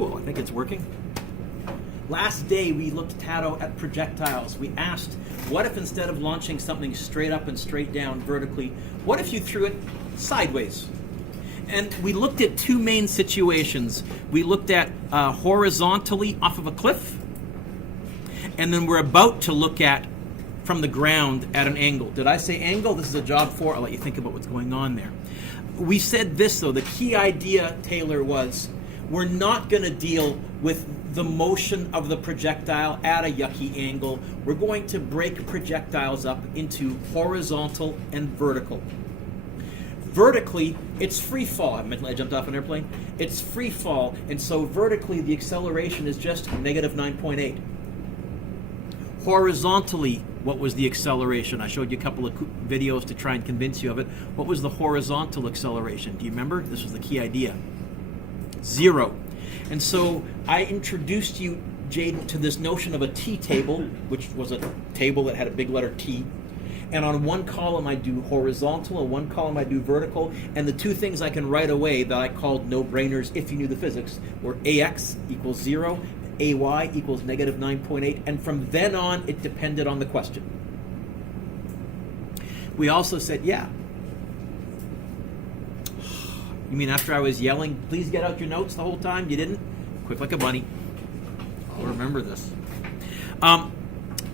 Cool, I think it's working. Last day we looked at projectiles. We asked, what if instead of launching something straight up and straight down vertically, what if you threw it sideways? And we looked at two main situations. We looked at horizontally off of a cliff, and then we're about to look at from the ground at an angle. Did I say angle? This is a job 4. I'll let you think about what's going on there. We said this, though. The key idea, Taylor, was we're not going to deal with the motion of the projectile at a yucky angle. We're going to break projectiles up into horizontal and vertical. Vertically, it's free fall. I jumped off an airplane. It's free fall, and so vertically the acceleration is just negative 9.8. Horizontally, what was the acceleration? I showed you a couple of videos to try and convince you of it. What was the horizontal acceleration? Do you remember? This was the key idea. 0. And so I introduced you, Jaden, to this notion of a T-table, which was a table that had a big letter T. And on one column I do horizontal, on one column I do vertical, and the two things I can write away that I called no-brainers if you knew the physics were AX equals 0, AY equals negative 9.8, and from then on it depended on the question. We also said, yeah. You mean after I was yelling, please get out your notes the whole time? You didn't? Quick like a bunny. I'll remember this.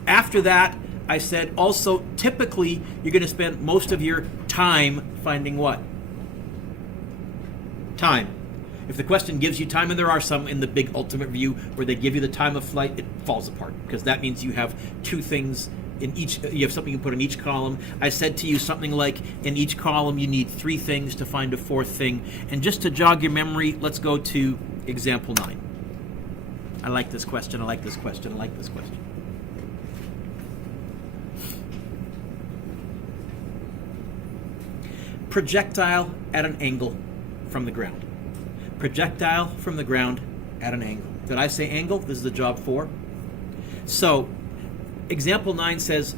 After that, I said also, typically, you're going to spend most of your time finding what? Time. If the question gives you time, and there are some in the big ultimate view where they give you the time of flight, it falls apart because that means you have two things in each, you have something you put in each column. I said to you something like, in each column you need 3 things to find a 4th thing. And just to jog your memory, let's go to example 9. I like this question, I like this question, I like this question. Projectile at an angle from the ground. Projectile from the ground at an angle. Did I say angle? This is the job 4. So, example 9 says,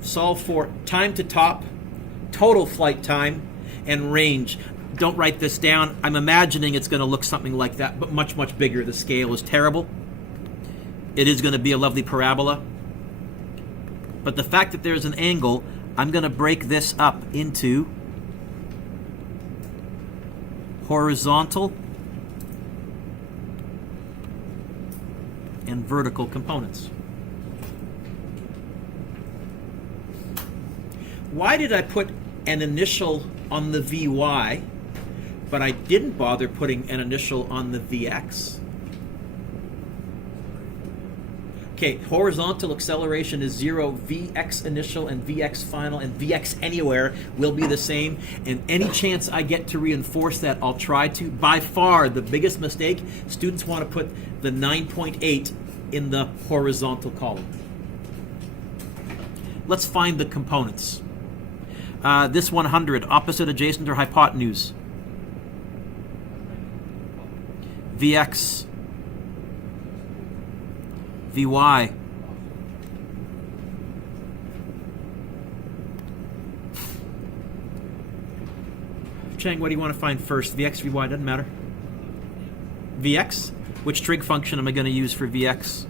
solve for time to top, total flight time, and range. Don't write this down. I'm imagining it's going to look something like that, but much, much bigger. The scale is terrible. It is going to be a lovely parabola. But the fact that there's an angle, I'm going to break this up into horizontal and vertical components. Why did I put an initial on the Vy, but I didn't bother putting an initial on the Vx? Okay, horizontal acceleration is 0, Vx initial and Vx final and Vx anywhere will be the same, and any chance I get to reinforce that, I'll try to. By far, the biggest mistake, students want to put the 9.8 in the horizontal column. Let's find the components. This 100, opposite, adjacent, or hypotenuse? Vx. Vy. Chang, what do you want to find first? Vx, Vy, doesn't matter. Vx? Which trig function am I going to use for Vx?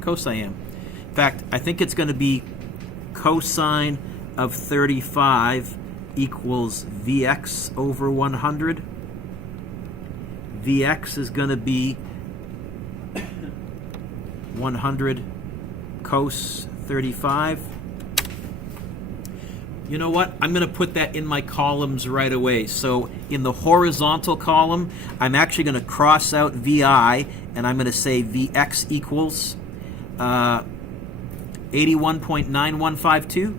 Cosine. In fact, I think it's going to be cosine of 35 equals Vx over 100. Vx is going to be 100 cos 35. You know what? I'm going to put that in my columns right away. So in the horizontal column, I'm actually going to cross out Vi, and I'm going to say Vx equals 81.9152.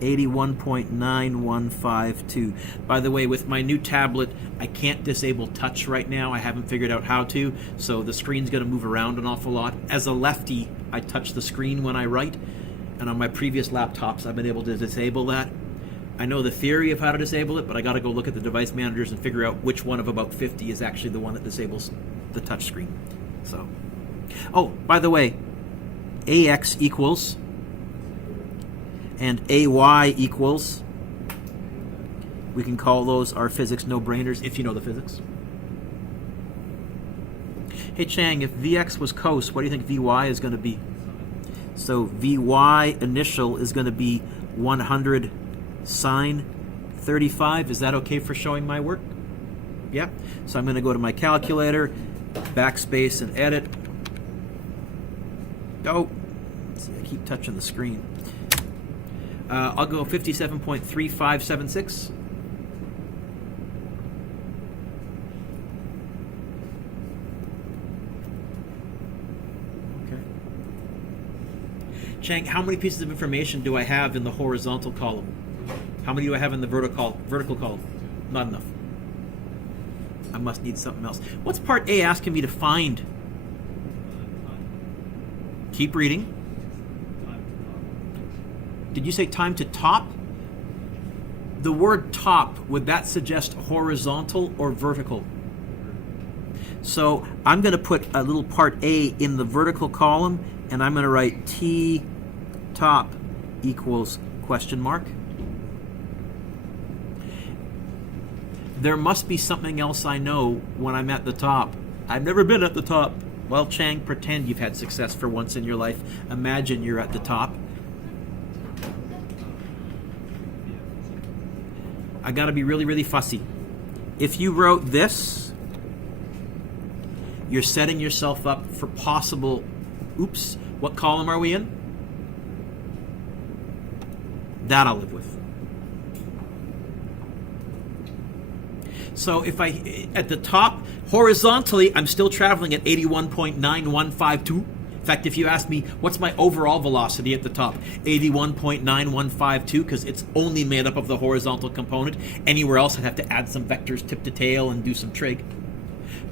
81.9152. By the way, with my new tablet, I can't disable touch right now. I haven't figured out how to, so the screen's going to move around an awful lot. As a lefty, I touch the screen when I write, and on my previous laptops, I've been able to disable that. I know the theory of how to disable it, but I got to go look at the device managers and figure out which one of about 50 is actually the one that disables the touch screen. So, oh, by the way, AX equals and AY equals We can call those our physics no-brainers if you know the physics. Hey Chang, if Vx was cos, what do you think Vy is going to be? So Vy initial is going to be 100 sine 35. Is that okay for showing my work? Yeah. So I'm going to go to my calculator, backspace and edit. Oh, let's see, I keep touching the screen. I'll go 57.3576. Okay. Chang, how many pieces of information do I have in the horizontal column? How many do I have in the vertical column? Not enough. I must need something else. What's part A asking me to find? Keep reading. Did you say time to top? The word top, would that suggest horizontal or vertical? So I'm going to put a little part A in the vertical column, and I'm going to write T top equals question mark. There must be something else I know when I'm at the top. I've never been at the top. Well, Chang, pretend you've had success for once in your life. Imagine you're at the top. I got to be really, really fussy. If you wrote this, you're setting yourself up for possible, oops, what column are we in? That I'll live with. So if at the top, horizontally, I'm still traveling at 81.9152. In fact, if you ask me, what's my overall velocity at the top? 81.9152, because it's only made up of the horizontal component. Anywhere else, I'd have to add some vectors tip to tail and do some trig.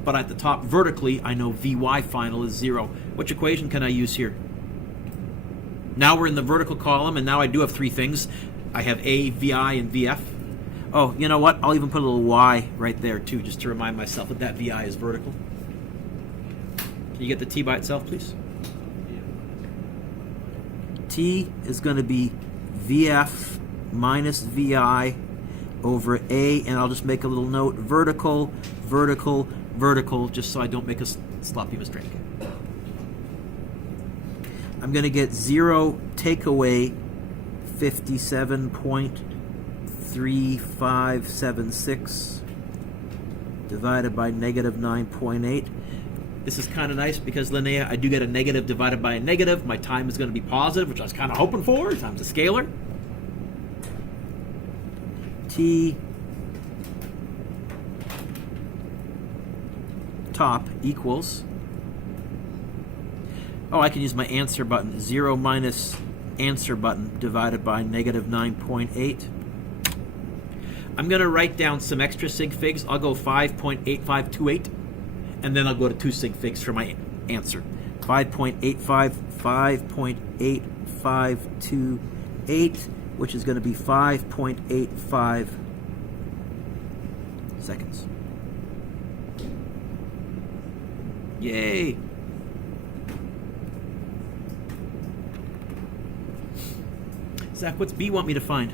But at the top, vertically, I know Vy final is 0. Which equation can I use here? Now we're in the vertical column, and now I do have three things. I have A, Vi, and Vf. Oh, you know what? I'll even put a little y right there, too, just to remind myself that that Vi is vertical. Can you get the t by itself, please? T is going to be Vf minus Vi over A, and I'll just make a little note, vertical, vertical, vertical, just so I don't make a sloppy mistake. I'm going to get 0 take away 57.3576 divided by negative 9.8. This is kind of nice because, Linnea, I do get a negative divided by a negative. My time is going to be positive, which I was kind of hoping for, times a scalar. T top equals, oh, I can use my answer button, 0 minus answer button divided by negative 9.8. I'm going to write down some extra sig figs. I'll go 5.8528, and then I'll go to 2 sig figs for my answer. 5.85, 5.8528, which is going to be 5.85 seconds. Yay! Zach, what's B want me to find?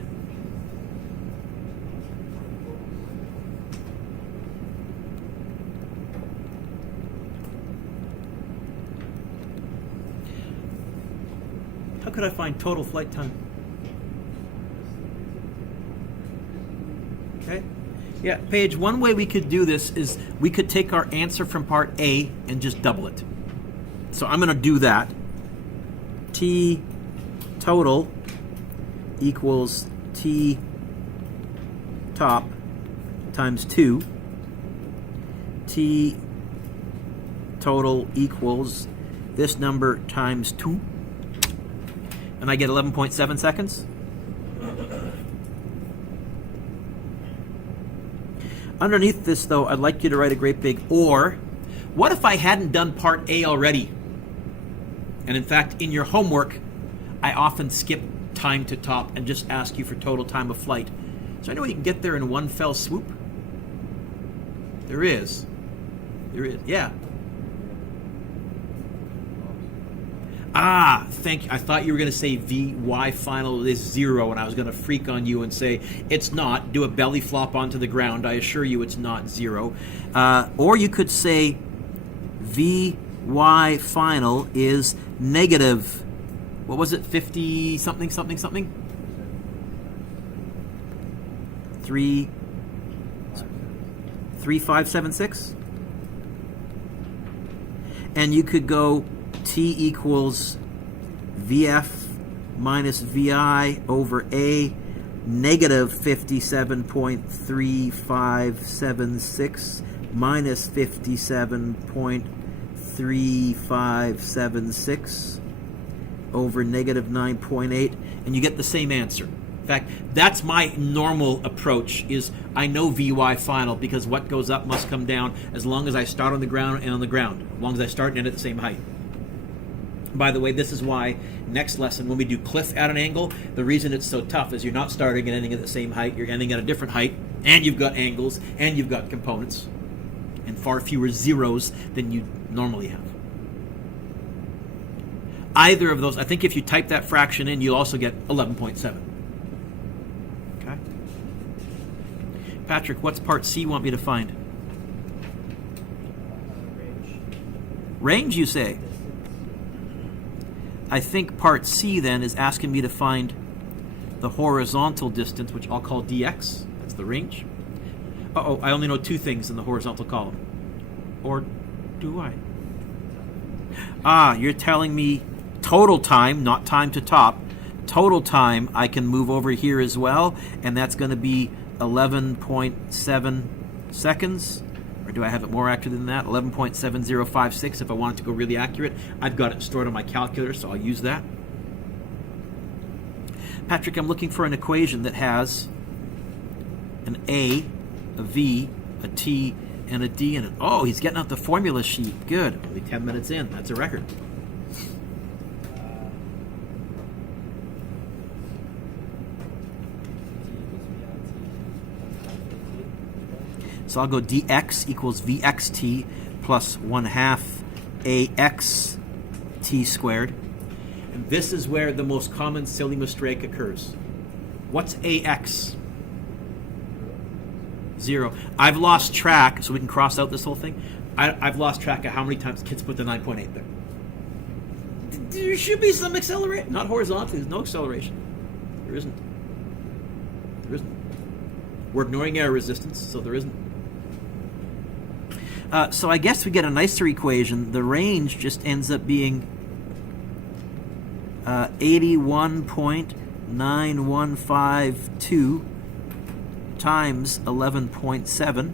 How could I find total flight time? Okay. Yeah, Paige, one way we could do this is we could take our answer from part A and just double it. So I'm going to do that. T total equals T top times 2. T total equals this number times 2. And I get 11.7 seconds. Underneath this, though, I'd like you to write a great big or. What if I hadn't done part A already? And in fact, in your homework, I often skip time to top and just ask you for total time of flight. Is there any way you can get there in one fell swoop? There is. There is, yeah. Thank you. I thought you were going to say Vy final is 0, and I was going to freak on you and say it's not. Do a belly flop onto the ground. I assure you it's not 0. Or you could say Vy final is negative, what was it, 50 something something something? 3576? And you could go T equals VF minus VI over A negative 57.3576 minus 57.3576 over negative 9.8, and you get the same answer. In fact, that's my normal approach, is I know Vy final because what goes up must come down as long as I start on the ground and on the ground, as long as I start and end at the same height. By the way, this is why next lesson, when we do cliff at an angle, the reason it's so tough is you're not starting and ending at the same height, you're ending at a different height, and you've got angles, and you've got components, and far fewer zeros than you normally have. Either of those, I think if you type that fraction in, you'll also get 11.7. Okay? Patrick, what's part C you want me to find? Range, you say? I think part C then is asking me to find the horizontal distance, which I'll call dx. That's the range. Uh-oh, I only know 2 things in the horizontal column. Or do I? You're telling me total time, not time to top. Total time, I can move over here as well, and that's going to be 11.7 seconds. Or do I have it more accurate than that? 11.7056 if I want it to go really accurate. I've got it stored on my calculator, so I'll use that. Patrick, I'm looking for an equation that has an A, a V, a T, and a D in it. Oh, he's getting out the formula sheet. Good. Only 10 minutes in. That's a record. So I'll go dx equals vxt plus 1/2 ax t squared. And this is where the most common silly mistake occurs. What's ax? 0. I've lost track, so we can cross out this whole thing. I've lost track of how many times kids put the 9.8 there. There should be some acceleration. Not horizontally, there's no acceleration. There isn't. There isn't. We're ignoring air resistance, so there isn't. So I guess we get a nicer equation. The range just ends up being 81.9152 times 11.7.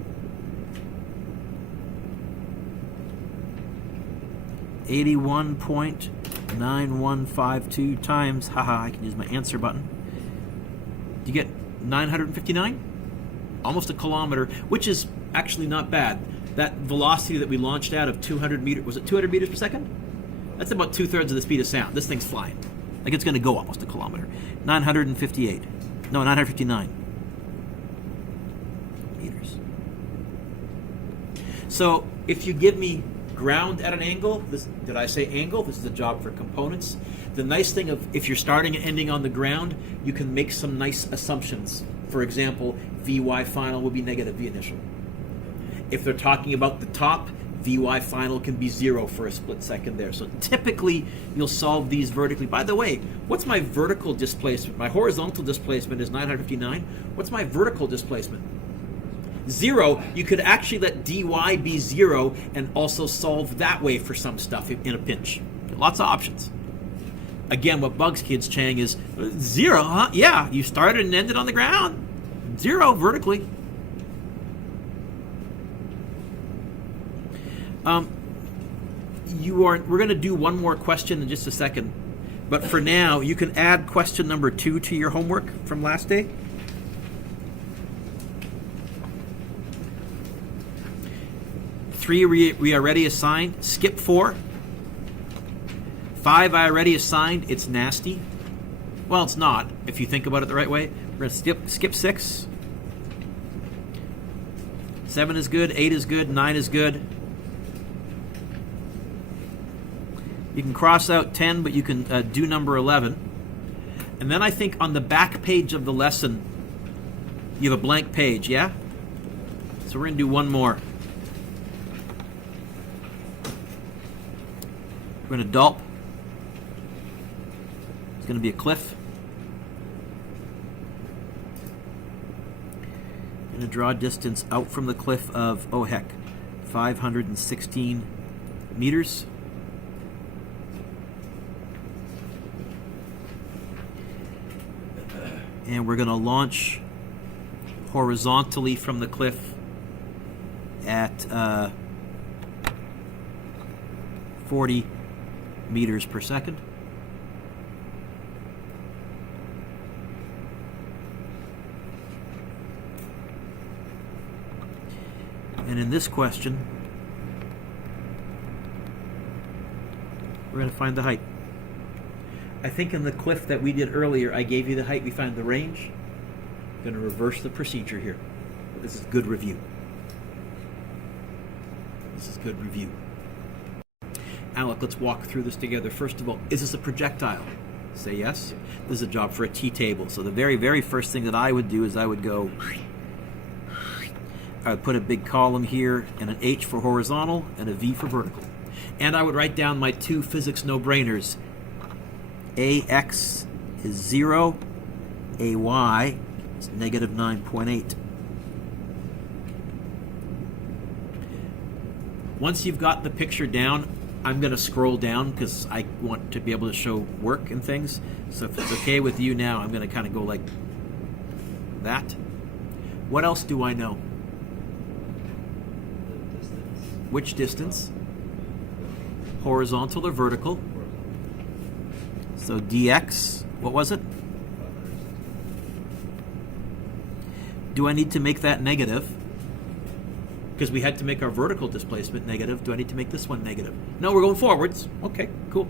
81.9152 times, I can use my answer button. You get 959? Almost a kilometer, which is actually not bad. That velocity that we launched out of 200 meters, was it 200 meters per second? That's about 2/3 of the speed of sound. This thing's flying. Like it's going to go almost a kilometer. 959 meters. So if you give me ground at an angle, did I say angle? This is a job for components. The nice thing of if you're starting and ending on the ground, you can make some nice assumptions. For example, Vy final will be negative V initial. If they're talking about the top, Vy final can be 0 for a split second there. So typically, you'll solve these vertically. By the way, what's my vertical displacement? My horizontal displacement is 959. What's my vertical displacement? 0. You could actually let dy be 0 and also solve that way for some stuff in a pinch. Lots of options. Again, what bugs kids, Chang, is 0, huh? Yeah, you started and ended on the ground. 0 vertically. We're going to do one more question in just a second. But for now, you can add question number 2 to your homework from last day. Three we already assigned. Skip 4. 5 I already assigned. It's nasty. Well, it's not, if you think about it the right way. We're going to skip 6. 7 is good. 8 is good. 9 is good. You can cross out 10, but you can do number 11. And then I think on the back page of the lesson, you have a blank page, yeah? So we're going to do one more. We're going to dulp. It's going to be a cliff. Going to draw a distance out from the cliff of, oh heck, 516 meters. And we're going to launch horizontally from the cliff at 40 meters per second. And in this question, we're going to find the height. I think in the cliff that we did earlier, I gave you the height, we found the range. I'm going to reverse the procedure here. This is good review. This is good review. Alec, let's walk through this together. First of all, is this a projectile? Say yes. This is a job for a T-table. So the very, very first thing that I would do is I would go, I would put a big column here and an H for horizontal and a V for vertical. And I would write down my two physics no-brainers. AX is 0, AY is negative 9.8. Once you've got the picture down, I'm going to scroll down because I want to be able to show work and things. So if it's okay with you now, I'm going to kind of go like that. What else do I know? Which distance? Horizontal or vertical? So dx, what was it? Do I need to make that negative? Because we had to make our vertical displacement negative. Do I need to make this one negative? No, we're going forwards. Okay, cool.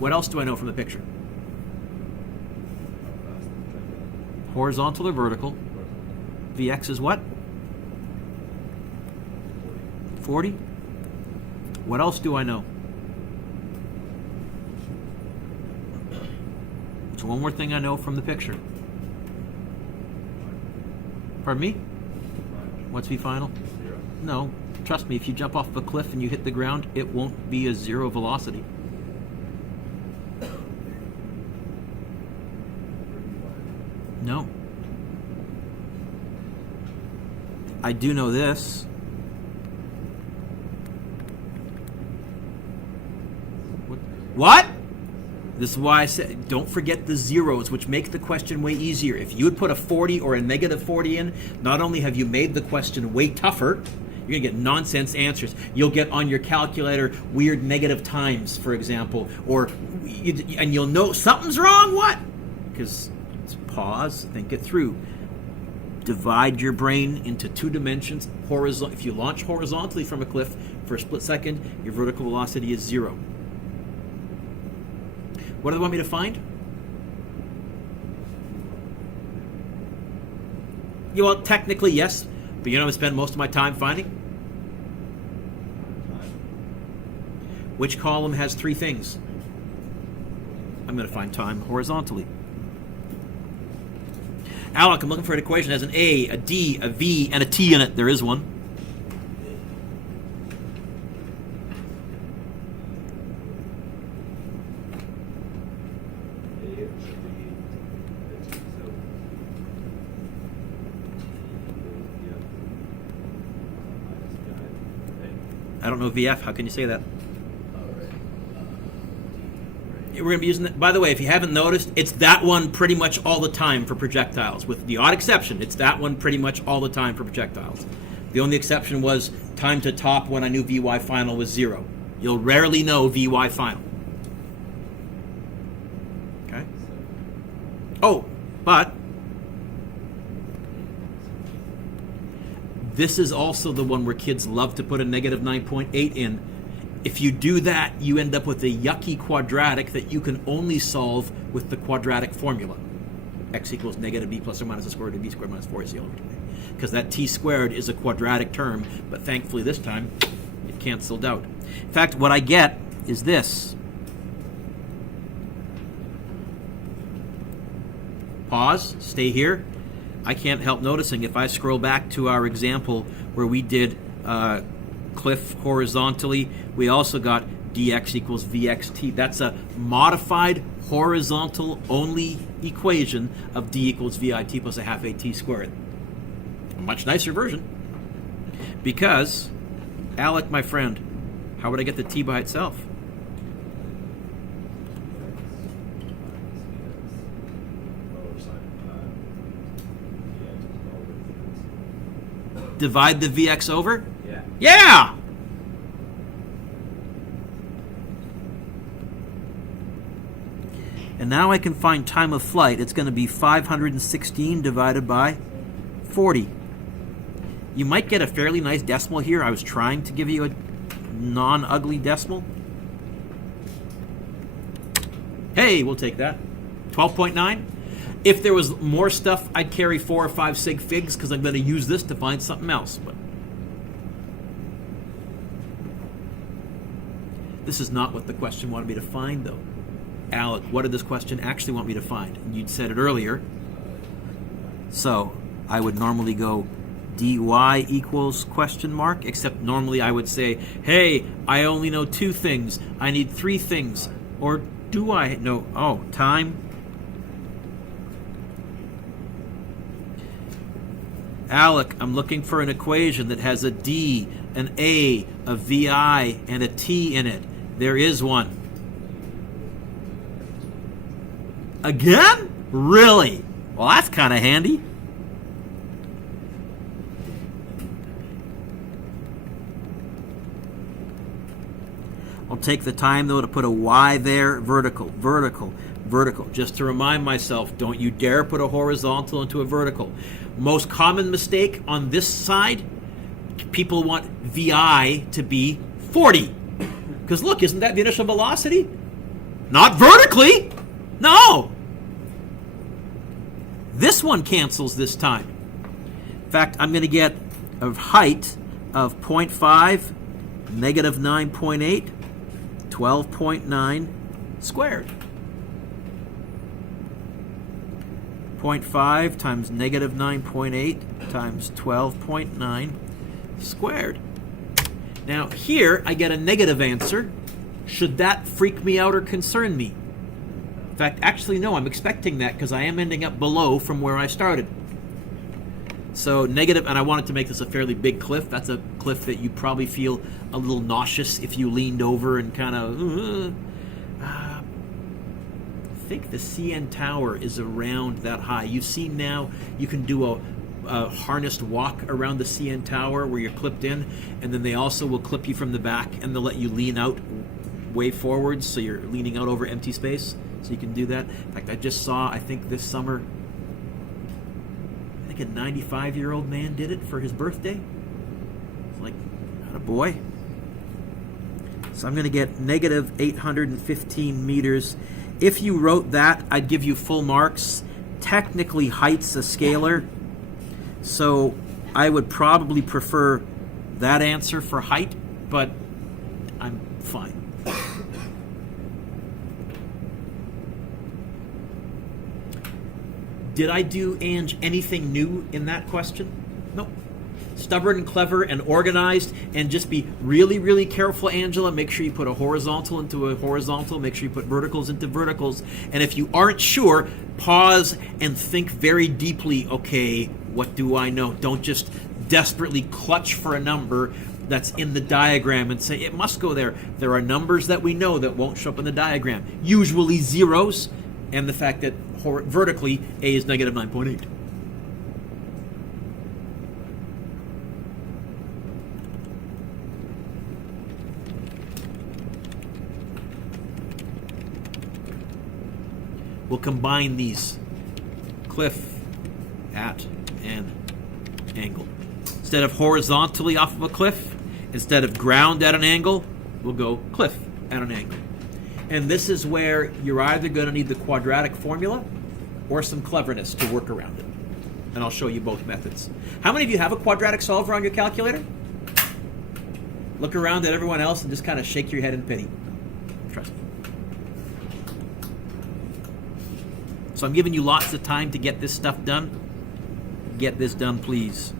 What else do I know from the picture? Horizontal or vertical? Vx is what? 40. What else do I know? It's one more thing I know from the picture. Pardon me? What's V final? No, trust me, if you jump off a cliff and you hit the ground, it won't be a zero velocity. No. I do know this. What? This is why I said, don't forget the zeros, which make the question way easier. If you would put a 40 or a negative 40 in, not only have you made the question way tougher, you're going to get nonsense answers. You'll get on your calculator weird negative times, for example, and you'll know something's wrong. What? Because it's pause, think it through. Divide your brain into two dimensions. If you launch horizontally from a cliff for a split second, your vertical velocity is 0. What do they want me to find? Well, technically, yes. But you know what I spend most of my time finding? Which column has three things? I'm going to find time horizontally. Alec, I'm looking for an equation that has an A, a D, a V, and a T in it. There is one. I don't know VF. How can you say that? We're going to be using that. By the way, if you haven't noticed, it's that one pretty much all the time for projectiles. With the odd exception, it's that one pretty much all the time for projectiles. The only exception was time to top when I knew VY final was 0. You'll rarely know VY final. Okay? Oh, but this is also the one where kids love to put a negative 9.8 in. If you do that, you end up with a yucky quadratic that you can only solve with the quadratic formula. X equals negative b plus or minus the square root of b squared minus 4ac over 2a. Because that t squared is a quadratic term, but thankfully this time it canceled out. In fact, what I get is this. pause, stay here. I can't help noticing if I scroll back to our example where we did cliff horizontally, we also got dx equals vxt. That's a modified horizontal only equation of d equals vit plus a half at squared. A much nicer version. Because, Alec, my friend, how would I get the t by itself? Divide the Vx over? Yeah. Yeah! And now I can find time of flight. It's going to be 516 divided by 40. You might get a fairly nice decimal here. I was trying to give you a non-ugly decimal. Hey, we'll take that. 12.9. If there was more stuff, I'd carry 4 or 5 sig figs because I'm going to use this to find something else. But this is not what the question wanted me to find, though. Alec, what did this question actually want me to find? And you'd said it earlier. So I would normally go dy equals question mark, except normally I would say, hey, I only know 2 things. I need 3 things. Or do I know? Oh, time. Alec, I'm looking for an equation that has a D, an A, a VI, and a T in it. There is one. Again? Really? Well, that's kind of handy. I'll take the time, though, to put a Y there. Vertical, vertical, vertical. Just to remind myself, don't you dare put a horizontal into a vertical. Most common mistake on this side, people want VI to be 40. Because look, isn't that the initial velocity? Not vertically. No. This one cancels this time. In fact, I'm going to get a height of 0.5, negative 9.8, 12.9 squared. 0.5 times negative 9.8 times 12.9 squared. Now here I get a negative answer. Should that freak me out or concern me? In fact, actually no, I'm expecting that because I am ending up below from where I started. So negative, and I wanted to make this a fairly big cliff. That's a cliff that you probably feel a little nauseous if you leaned over and kind of... I think the CN tower is around that high. You've seen now you can do a harnessed walk around the CN tower where you're clipped in, and then they also will clip you from the back and they'll let you lean out way forward so you're leaning out over empty space. So you can do that. In fact, I just saw, I think this summer, I think a 95-year-old man did it for his birthday. It's like, attaboy. So I'm going to get negative 815 meters. If you wrote that, I'd give you full marks. Technically, height's a scalar, so I would probably prefer that answer for height, but I'm fine. Did I do, Ange, anything new in that question? Nope. Stubborn and clever and organized, and just be really, really careful, Angela. Make sure you put a horizontal into a horizontal. Make sure you put verticals into verticals. And if you aren't sure, pause and think very deeply, okay, what do I know? Don't just desperately clutch for a number that's in the diagram and say, it must go there. There are numbers that we know that won't show up in the diagram. Usually zeros, and the fact that vertically, A is negative 9.8. We'll combine these. Cliff at an angle. Instead of horizontally off of a cliff, instead of ground at an angle, we'll go cliff at an angle. And this is where you're either going to need the quadratic formula or some cleverness to work around it. And I'll show you both methods. How many of you have a quadratic solver on your calculator? Look around at everyone else and just kind of shake your head in pity. Trust me. So I'm giving you lots of time to get this stuff done. Get this done, please.